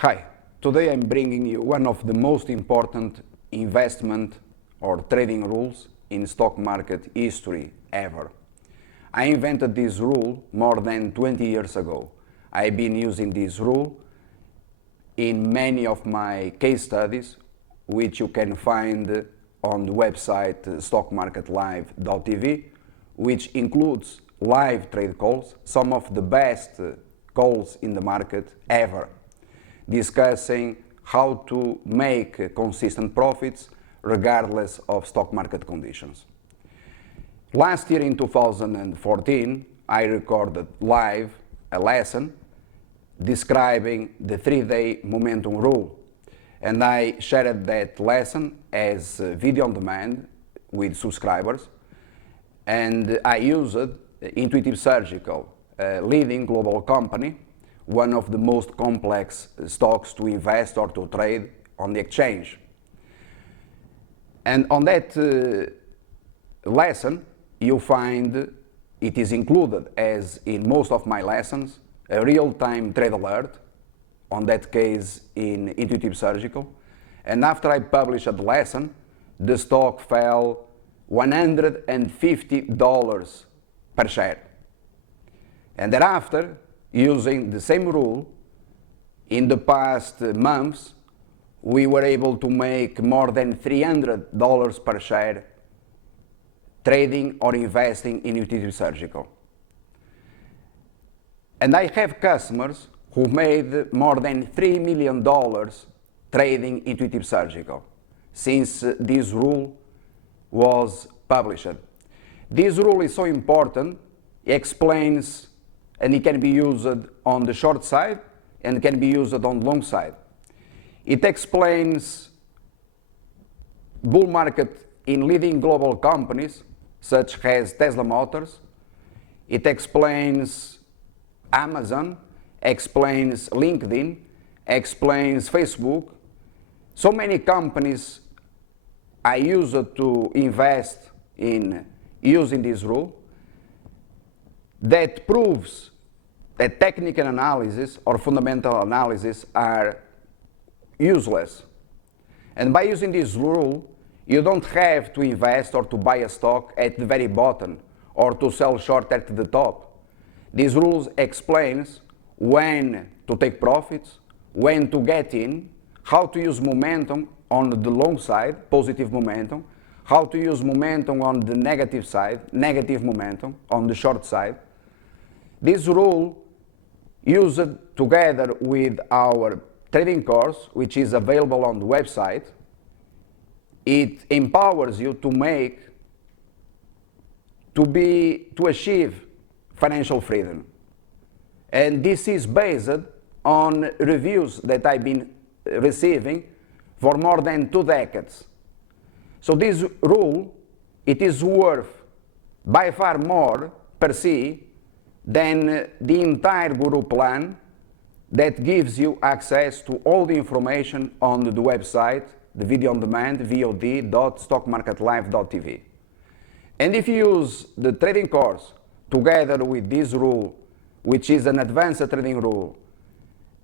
Hi, today I'm bringing you one of the most important investment or trading rules in stock market history ever. I invented this rule more than 20 years ago. I've been using this rule in many of my case studies, which you can find on the website stockmarketlive.tv, which includes live trade calls, some of the best calls in the market ever, discussing how to make consistent profits regardless of stock market conditions. Last year in 2014, I recorded live a lesson describing the 3-day momentum rule, and I shared that lesson as video on demand with subscribers, and I used Intuitive Surgical, a leading global company, one of the most complex stocks to invest or to trade on the exchange. And on that lesson, you find it is included, as in most of my lessons, a real-time trade alert, on that case in Intuitive Surgical. And after I published the lesson, the stock fell $150 per share. And thereafter, using the same rule, in the past months, we were able to make more than $300 per share trading or investing in Intuitive Surgical. And I have customers who made more than $3 million trading Intuitive Surgical since this rule was published. This rule is so important, it explains, and it can be used on the short side and can be used on the long side. It explains bull market in leading global companies such as Tesla Motors. It explains Amazon, explains LinkedIn, explains Facebook. So many companies I use to invest in using this rule that proves that technical analysis or fundamental analysis are useless. And by using this rule, you don't have to invest or to buy a stock at the very bottom or to sell short at the top. This rule explains when to take profits, when to get in, how to use momentum on the long side, positive momentum, how to use momentum on the negative side, negative momentum on the short side. This rule, used together with our trading course, which is available on the website, it empowers you to achieve financial freedom. And this is based on reviews that I've been receiving for more than 2 decades. So this rule, it is worth by far more per se than the entire Guru plan that gives you access to all the information on the website, the video on demand, vod.stockmarketlive.tv. And if you use the trading course together with this rule, which is an advanced trading rule,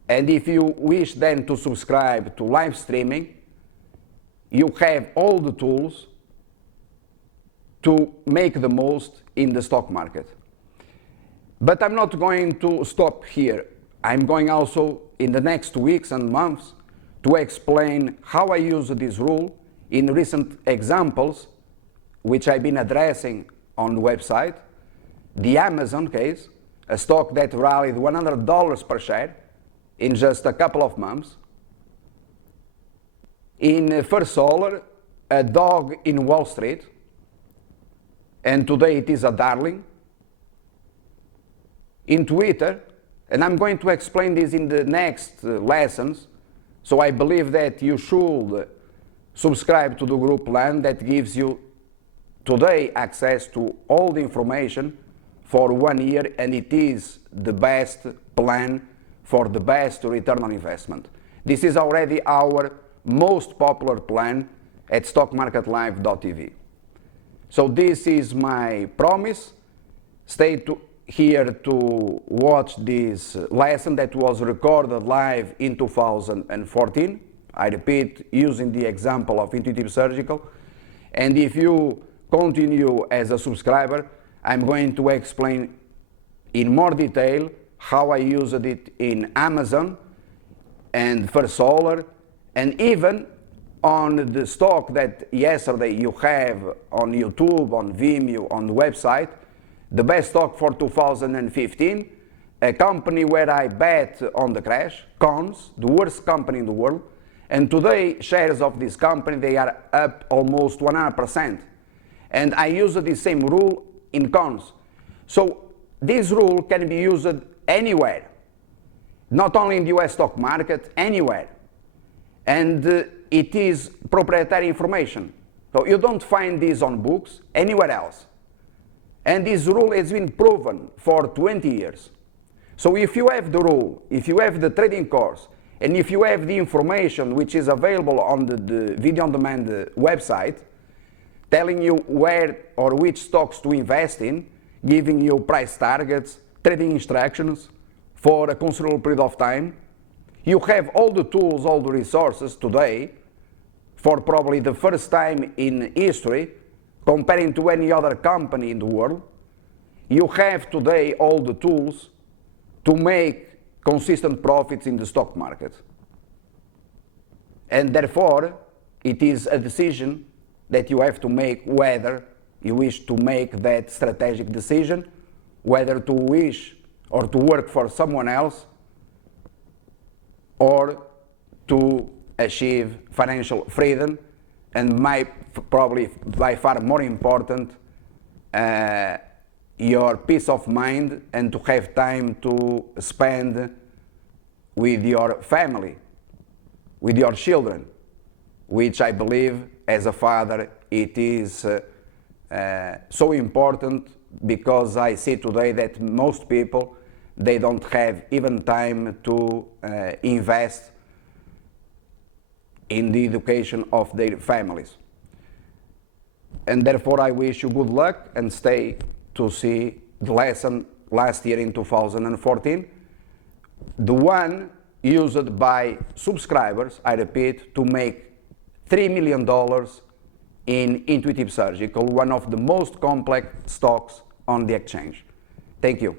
and if you wish then to subscribe to live streaming, you have all the tools to make the most in the stock market. But I'm not going to stop here. I'm going also in the next weeks and months to explain how I use this rule in recent examples which I've been addressing on the website. The Amazon case, a stock that rallied $100 per share in just a couple of months. In First Solar, a dog in Wall Street, and today it is a darling. In Twitter, and I'm going to explain this in the next lessons, so I believe that you should subscribe to the group plan that gives you today access to all the information for 1 year, and it is the best plan for the best return on investment. This is already our most popular plan at stockmarketlive.tv. So this is my promise. Stay here to watch this lesson that was recorded live in 2014. I repeat, using the example of Intuitive Surgical. And if you continue as a subscriber, I'm going to explain in more detail how I used it in Amazon and First Solar, and even on the stock that yesterday you have on YouTube, on Vimeo, on the website, the best stock for 2015, a company where I bet on the crash, Cons, the worst company in the world, and today shares of this company, they are up almost 100%. And I use the same rule in Cons. So this rule can be used anywhere, not only in the US stock market, anywhere. And it is proprietary information. So you don't find this on books anywhere else. And this rule has been proven for 20 years. So if you have the rule, if you have the trading course, and if you have the information which is available on the video on demand website, telling you where or which stocks to invest in, giving you price targets, trading instructions for a considerable period of time, you have all the tools, all the resources today, for probably the first time in history, comparing to any other company in the world, you have today all the tools to make consistent profits in the stock market. And therefore, it is a decision that you have to make whether you wish to make that strategic decision, whether to wish or to work for someone else, or to achieve financial freedom, and probably by far more important, your peace of mind and to have time to spend with your family, with your children, which I believe as a father it is so important, because I see today that most people, they don't have even time to invest in the education of their families. And therefore I wish you good luck and stay to see the lesson last year in 2014, the one used by subscribers, I repeat, to make $3 million in Intuitive Surgical, one of the most complex stocks on the exchange. Thank you.